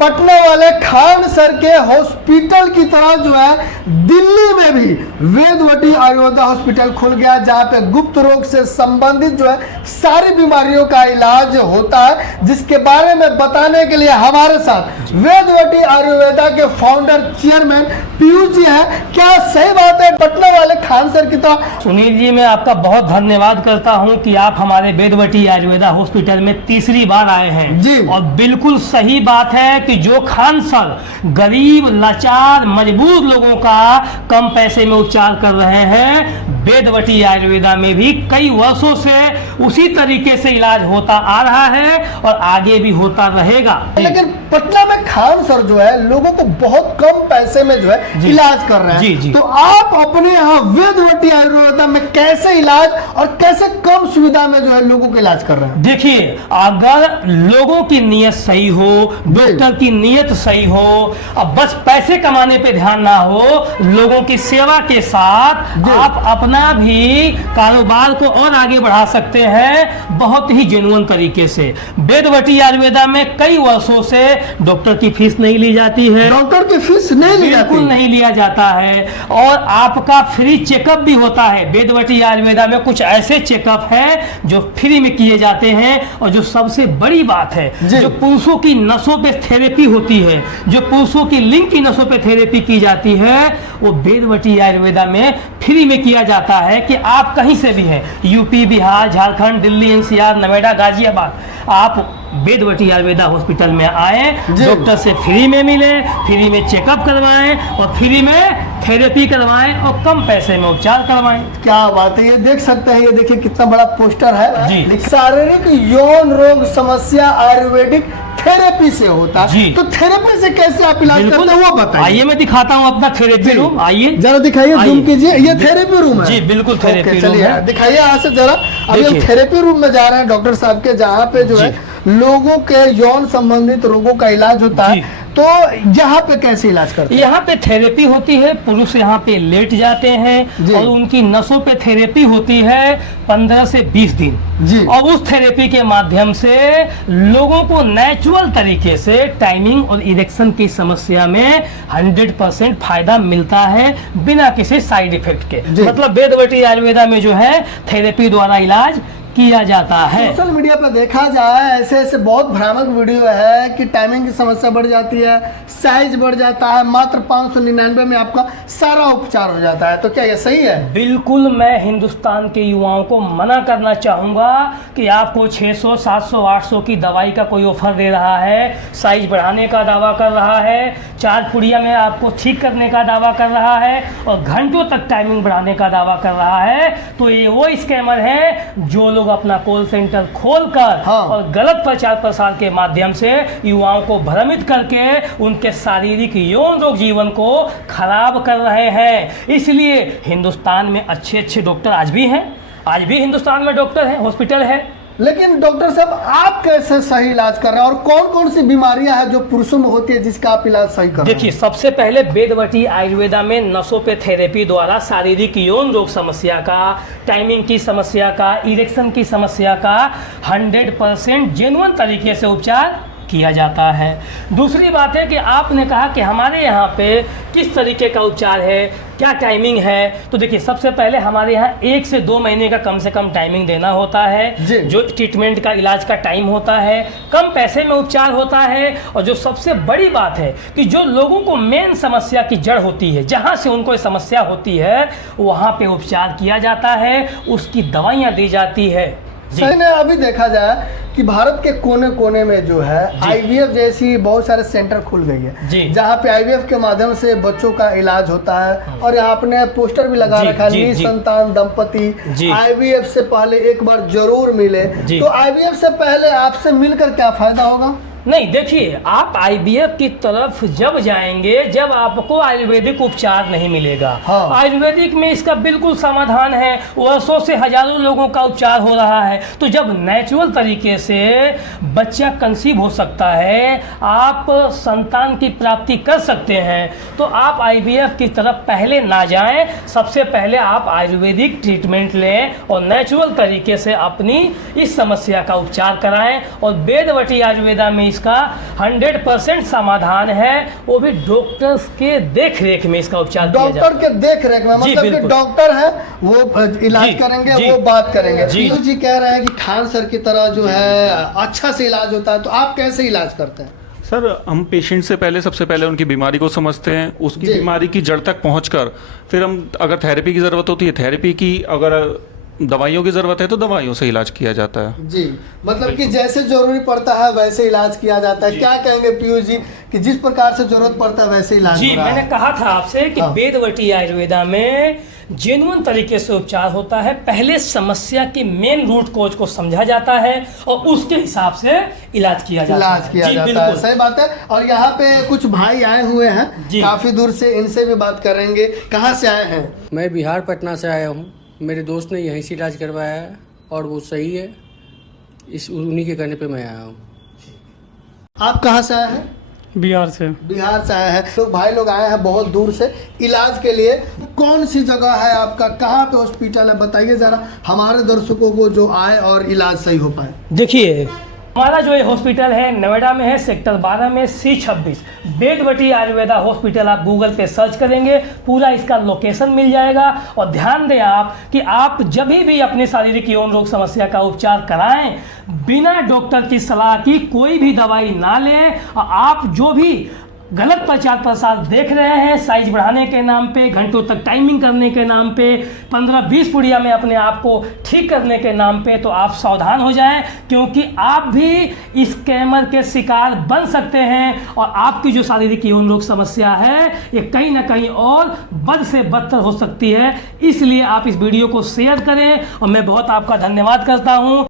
पटना वाले खान सर के हॉस्पिटल की तरह जो है दिल्ली में भी वेदवती आयुर्वेदा हॉस्पिटल खुल गया, जहां पे गुप्त रोग से संबंधित जो है सारी बीमारियों का इलाज होता है, जिसके बारे में बताने के लिए हमारे साथ वेदवती आयुर्वेदा के फाउंडर चेयरमैन पीयूष जी है। क्या सही बात है पटना वाले खान सर की तरह? सुनील जी, मैं आपका बहुत धन्यवाद करता हूं कि आप हमारे वेदवती आयुर्वेदा हॉस्पिटल में तीसरी बार आए हैं जी। और बिल्कुल सही बात है कि जो खान सर गरीब, लाचार, मजबूर लोगों का कम पैसे में उपचार कर रहे हैं, वेदवती आयुर्वेदा में भी कई वर्षों से उसी तरीके से इलाज होता आ रहा है और आगे भी होता रहेगा। लेकिन पटना में खान सर जो है लोगों को बहुत कम पैसे में जो है इलाज कर रहे हैं। जी, जी। तो आप अपने यहाँ वेदवती आयुर्वेदा में कैसे इलाज और कैसे कम सुविधा में जो है लोगों का इलाज कर रहे हैं? देखिए, अगर लोगों की नीयत सही हो, डॉक्टर की नीयत सही हो, अब बस पैसे कमाने पे ध्यान ना हो, लोगों की सेवा के साथ आप अपना भी कारोबार को और आगे बढ़ा सकते हैं बहुत ही जेन्युइन तरीके से। वेदवती आयुर्वेदा में कई वर्षों से डॉक्टर की फीस नहीं ली जाती है, डॉक्टर की फीस नहीं ली जाती, बिल्कुल नहीं लिया जाता है, और आपका फ्री चेकअप भी होता है। वेदवती आयुर्वेदा में कुछ ऐसे चेकअप है जो फ्री में किए जाते हैं, और जो सबसे बड़ी बात है, जो पुरुषों की नसों पे थेरेपी होती है, जो पुरुषों की लिंग की नसों पे थेरेपी की जाती है, वो वेदवती आयुर्वेदा में फ्री में किया जाता है। कि आप कहीं से भी हैं, यूपी, बिहार, झारखंड, दिल्ली, एनसीआर, नोएडा, गाजियाबाद, आप वेदवती आयुर्वेदा हॉस्पिटल में आए, डॉक्टर से फ्री में मिले, फ्री में चेकअप करवाएं और फ्री में थेरेपी करवाएं और कम पैसे में उपचार करवाएं। क्या बात है, ये देख सकते हैं, ये देखिए कितना बड़ा पोस्टर है जी। शारीरिक यौन रोग समस्या आयुर्वेदिक थेरेपी से होता है। तो थेरेपी से कैसे आप इलाज करते हैं वो बताइए। आइए मैं दिखाता हूँ अपना थेरेपी रूम, आइए जरा दिखाइए, जूम कीजिए, ये थेरेपी रूम है जी, बिल्कुल थेरेपी रूम चलिए है। दिखाइए यहाँ से जरा। अभी हम थेरेपी रूम में जा रहे हैं डॉक्टर साहब के, जहाँ पे जो है लोगों के यौन संबंधित रोगों का इलाज होता है। तो यहाँ पे कैसे इलाज करते हैं? यहाँ पे थेरेपी होती है, पुरुष यहाँ पे लेट जाते हैं और उनकी नसों पे थेरेपी होती है 15 से 20 दिन जी। और उस थेरेपी के माध्यम से लोगों को नेचुरल तरीके से टाइमिंग और इरेक्शन की समस्या में 100% फायदा मिलता है बिना किसी साइड इफेक्ट के। मतलब वेदवती आयुर्वेदा में जो है थेरेपी द्वारा इलाज किया जाता है। सोशल मीडिया पर देखा जाए ऐसे ऐसे बहुत भयानक वीडियो है कि टाइमिंग की समस्या बढ़ जाती है, साइज बढ़ जाता है, मात्र 599 में आपका सारा उपचार हो जाता है। तो क्या ये सही है? बिल्कुल, मैं हिंदुस्तान के युवाओं को मना करना चाहूँगा कि आपको 600, 700, 800 की दवाई का कोई ऑफर दे रहा है, साइज बढ़ाने का दावा कर रहा है, 4 पुड़िया में आपको ठीक करने का दावा कर रहा है और घंटों तक टाइमिंग बढ़ाने का दावा कर रहा है। तो ये वो स्कैमर है जो लोग अपना कॉल सेंटर खोलकर और गलत प्रचार प्रसार के माध्यम से युवाओं को भ्रमित करके उनके शारीरिक यौन रोग जीवन को खराब कर रहे हैं। इसलिए हिंदुस्तान में अच्छे अच्छे डॉक्टर आज भी हैं, आज भी हिंदुस्तान में डॉक्टर हैं, हॉस्पिटल है। लेकिन डॉक्टर साहब आप कैसे सही इलाज कर रहे हैं और कौन कौन सी बीमारियां हैं जो पुरुषों में होती है जिसका आप इलाज सही कर रहे हैं? देखिए, सबसे पहले वेदवती आयुर्वेदा में नसों पे थेरेपी द्वारा शारीरिक यौन रोग समस्या का, टाइमिंग की समस्या का, इरेक्शन की समस्या का 100% जेन्युइन तरीके से उपचार किया जाता है। दूसरी बात है कि आपने कहा कि हमारे यहाँ पे किस तरीके का उपचार है, क्या टाइमिंग है। तो देखिए, सबसे पहले हमारे यहाँ 1 से 2 महीने का कम से कम टाइमिंग देना होता है, जो ट्रीटमेंट का इलाज का टाइम होता है, कम पैसे में उपचार होता है। और जो सबसे बड़ी बात है कि जो लोगों को मेन समस्या की जड़ होती है, जहाँ से उनको समस्या होती है, वहाँ पे उपचार किया जाता है, उसकी दवाइयाँ दी जाती है। सही ने अभी देखा जाए कि भारत के कोने कोने में जो है आईवीएफ जैसी बहुत सारे सेंटर खुल गई है, जहाँ पे आईवीएफ के माध्यम से बच्चों का इलाज होता है। और यहाँ अपने पोस्टर भी लगा रखा है, निसंतान दंपति आईवीएफ से पहले एक बार जरूर मिले। तो आईवीएफ से पहले आपसे मिलकर क्या फायदा होगा? नहीं, देखिए, आप आईवीएफ की तरफ जब जाएंगे जब आपको आयुर्वेदिक उपचार नहीं मिलेगा। आयुर्वेदिक में इसका बिल्कुल समाधान है, वर्षों से हजारों लोगों का उपचार हो रहा है। तो जब नेचुरल तरीके से बच्चा कंसीव हो सकता है, आप संतान की प्राप्ति कर सकते हैं, तो आप आईवीएफ की तरफ पहले ना जाएं। सबसे पहले आप आयुर्वेदिक ट्रीटमेंट लें और नेचुरल तरीके से अपनी इस समस्या का उपचार कराएं। और वेदवती आयुर्वेदा में इसका 100% समाधान है, वो भी डॉक्टर्स के देख रेख में इसका उपचार किया जाता डॉक्टर के देख रेख में, जी, मतलब कि बिल्कुल। डॉक्टर है वो इलाज जी, करेंगे, जी, वो बात करेंगे। जी। पीयूष जी कह रहे हैं कि खान सर की तरह जो है अच्छा से इलाज होता है, तो आप कैसे इलाज करते हैं? सर हम पेशेंट से पहले सबसे पहले उनकी बीमारी को समझते हैं, उसकी जी। बीमारी की जड़ तक पहुंचकर फिर हम अगर थेरेपी की ज़रूरत होती है थेरेपी की, अगर दवाइयों की ज़रूरत है तो दवाइयों से इलाज किया जाता है। जी, मतलब कि जैसे जरूरी पड़ता है वैसे इलाज किया जाता है। क्या कहेंगे पीयूष जी कि जिस प्रकार से जरूरत पड़ता है वैसे इलाज जी, हो रहा मैंने है? कहा था आपसे कि हाँ। वेदवटी आयुर्वेदा में जेन्युइन तरीके से उपचार होता है। पहले समस्या की मेन रूट कोज को समझा जाता है और उसके हिसाब से इलाज किया जाता है। इलाज किया जी, जाता है, बिल्कुल। सही बात है। और यहाँ पे कुछ भाई आए हुए हैं जी। काफी दूर से, इनसे भी बात करेंगे। कहाँ से आए हैं? मैं बिहार पटना से आया हूँ। मेरे दोस्त ने यहीं से इलाज करवाया है और वो सही है, उन्हीं के कहने पे मैं आया हूँ। आप कहाँ से आए हैं? बिहार से। बिहार से आए हैं। लोग भाई लोग आए हैं बहुत दूर से इलाज के लिए। कौन सी जगह है आपका, कहाँ पे हॉस्पिटल है, बताइए जरा हमारे दर्शकों को जो आए और इलाज सही हो पाए। देखिए, हमारा जो ये हॉस्पिटल है नोएडा में है, सेक्टर 12 में, C26 वेदवटी आयुर्वेदा हॉस्पिटल। आप गूगल पे सर्च करेंगे, पूरा इसका लोकेशन मिल जाएगा। और ध्यान दें आप कि आप जब भी अपने शारीरिक यौन रोग समस्या का उपचार कराएं, बिना डॉक्टर की सलाह की कोई भी दवाई ना लें। और आप जो भी गलत प्रचार प्रसार देख रहे हैं, साइज बढ़ाने के नाम पे, घंटों तक टाइमिंग करने के नाम पे, 15-20 पुड़िया में अपने आप को ठीक करने के नाम पे, तो आप सावधान हो जाएं, क्योंकि आप भी इस स्कैमर के शिकार बन सकते हैं और आपकी जो शारीरिक यौन रोग समस्या है ये कहीं ना कहीं और बद से बदतर हो सकती है। इसलिए आप इस वीडियो को शेयर करें और मैं बहुत आपका धन्यवाद करता हूँ।